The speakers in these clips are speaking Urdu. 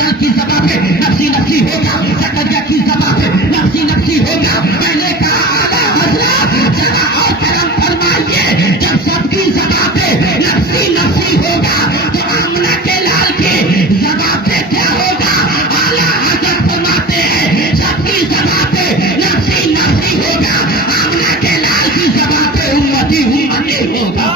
دجال کی زبان پہ نفسی نفسی ہوگا، زکریا کی زبان پہ نفسی نفسی ہوگا۔ میں نے کہا اعلیٰ حضرت ذرا اور کرم فرمائیے، جب سب کی زبان پہ نفسی نفسی ہوگا تو آمنہ کے لال کی زبان پہ کیا ہوگا؟ اعلیٰ حضرت فرماتے ہیں سب کی زبان پہ نفسی نفسی ہوگا، آمنہ کے لال کی زبان پہ امتی امتی ہوگا،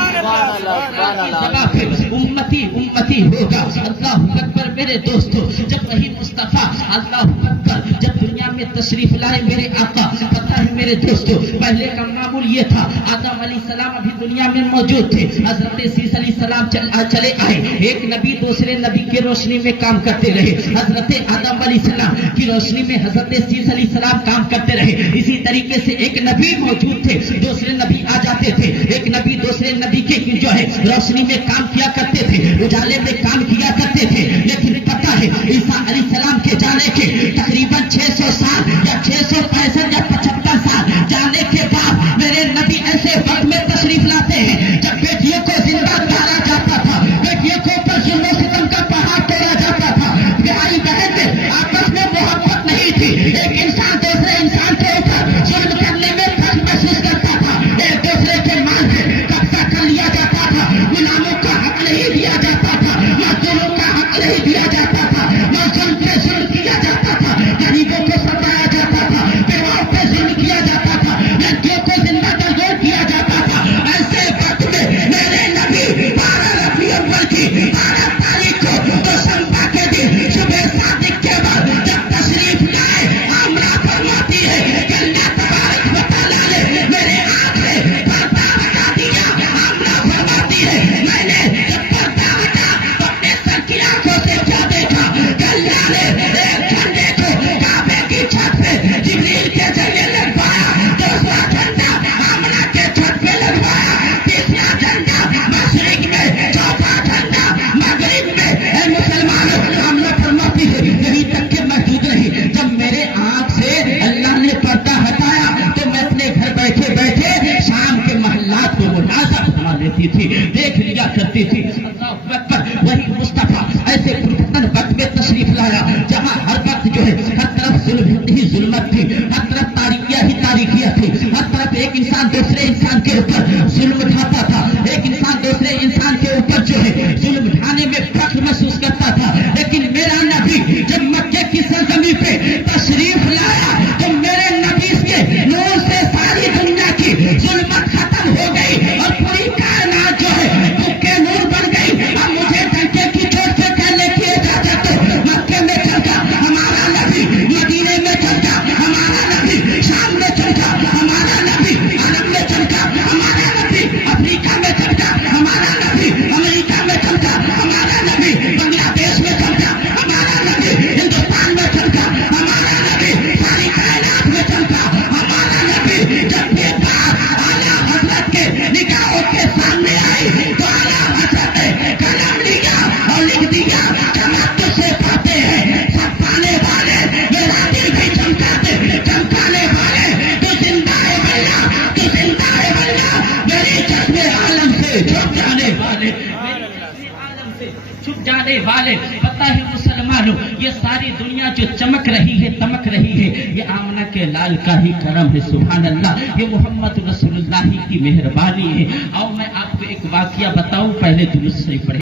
زبان پہ امتی امتی ہوگا۔ اللہ اکبر میرے دوستو، جب وہی مصطفیٰ اللہ اکبر جب دنیا میں تشریف لائے میرے آقا، پتہ ہے میرے دوستو پہلے کا معمول یہ تھا، آدم علیہ السلام ابھی دنیا میں موجود تھے، حضرت عیسیٰ علیہ السلام چلے آئے، ایک نبی دوسرے نبی کی روشنی میں کام کرتے رہے، حضرت آدم علیہ السلام کی روشنی میں حضرت عیسیٰ علیہ السلام کام کرتے رہے، اسی طریقے سے ایک نبی موجود تھے، دوسرے نبی آ جاتے تھے، ایک نبی دوسرے نبی کی جو ہے روشنی میں کام کیا کرتے تھے، اجالے میں کام کیا کرتے تھے، لیکن پتہ ہے عیسیٰ علیہ السلام کے جانے کے تقریباً 600 سال یا 665 یا 75 سال جانے کے بعد میرے نبی ایسے وقت میں تشریف لاتے ہیں جب بیٹیوں کو زندہ ڈالا جاتا تھا، بیٹیوں کے اوپر ظلم و ستم کا پہاڑ توڑا جاتا تھا، بھائی بہن میں آپس میں محبت نہیں تھی، ایک انسان دوسرے انسان کے اوپر ظلم کرنے میں فخر محسوس کرتا تھا، ایک دوسرے کے مال سے قبضہ کر لیا جاتا تھا، غلاموں کا حق نہیں دیا جاتا تھا، مزدوروں کا حق نہیں دیا جاتا تھا، مظلوم پہ ظلم کیا جاتا تھا، غریبوں کو ستایا جاتا تھا، بیواؤں پہ ظلم کیا جاتا تھا، لڑکیوں کو زندہ تجویز کیا جاتا تھا۔ ایسے وقت میں میرے نبی 12 ربیع الاول کی 12 تاریخ کو دوشنبہ کے دن صبح صادق کے بعد جب تشریف لائے، آمنہ فرماتی ہے کہ اللہ تبارک و تعالیٰ نے میرے ہاتھ میں پردہ ہٹا دیا۔ آمنہ فرماتی ہے میں نے جب پردہ ہٹا تو اپنے سر کی آنکھوں سے کیا دیکھا کہ اللہ نے ایک جھنڈے کو کعبے کی چھت پہ جبریل کے ذریعے لگوایا، دوسرا جھنڈا آمنہ کے چھت پہ لگوایا، تیسرا جھنڈا مشرق میں، چوتھا جھنڈا مغرب میں۔ اے مسلمانوں، آمنہ فرماتی ہے یہیں تک کہ محدود رہی، جب میرے آنکھ سے اللہ نے پردہ ہٹایا تو میں اپنے گھر بیٹھے بیٹھے شام کے محلات کو مناظر فرما لیتی تھی، دیکھ لیا کرتی تھی۔ اللہ اکبر، وہی مصطفیٰ ایسے پرفتن وقت میں تشریف لایا جہاں ہر وقت جو ہے ہر طرف ظلم ہی ظلمت تھی، ہر طرف تاریکیاں ہی تاریکیاں تھی، ہر طرف ایک انسان دوسرے انسان کے اوپر ظلم ڈھاتا تھا، ایک انسان دوسرے انسان کے اوپر جو ہے ظلم ڈھانے میں فخر محسوس کرتا تھا، لیکن میرا نبی جب مکے کی سرزمین پہ تشریف لایا تو میرے نبی کے نور سے ساری دنیا کی ظلمت ختم ہو گئی اور پوری کائنات جو ہے کے نور بن گئی۔ اب مجھے ڈنکے کی چوٹ سے کہنے کی اجازت دو، مکے میں چل جا ہمارا نبی، مدینے میں چل جا ہمارا نبی، شام میں چل جا ہمارا نبی، عرب میں چل جا ہمارا نبی، افریقہ میں چل جا ہمارا نبی، امریکہ میں چل جا ہمارا نبی، بنگلہ دیش میں چل جا ہمارا نبی، ہندوستان میں چل جا ہمارا نبی، ساری کائنات میں چل جا ہمارا نبی۔ جب یہ بات اعلیٰ حضرت کے نگاہوں کے سامنے آئی تو اعلیٰ حضرت نے قلم لیا اور لکھ دیا کہ ہم تجھ سے پاتے ہیں سب پانے والے، میرا دل بھی چمکانے والے، تو زندہ ہے واللہ، تو زندہ ہے واللہ، میرے چشم عالم سے چھپ جانے والے، میرے چشم عالم سے چھپ جانے والے۔ پتہ ہے مسلمانوں، یہ ساری دنیا جو چمک رہی ہے تمک رہی ہے، یہ آمنہ کے لال کا ہی کرم ہے، سبحان اللہ، یہ محمد رسول اللہ کی مہربانی ہے۔ اور میں آپ کو ایک واقعہ بتاؤں، پہلے درود شریف پڑھیں۔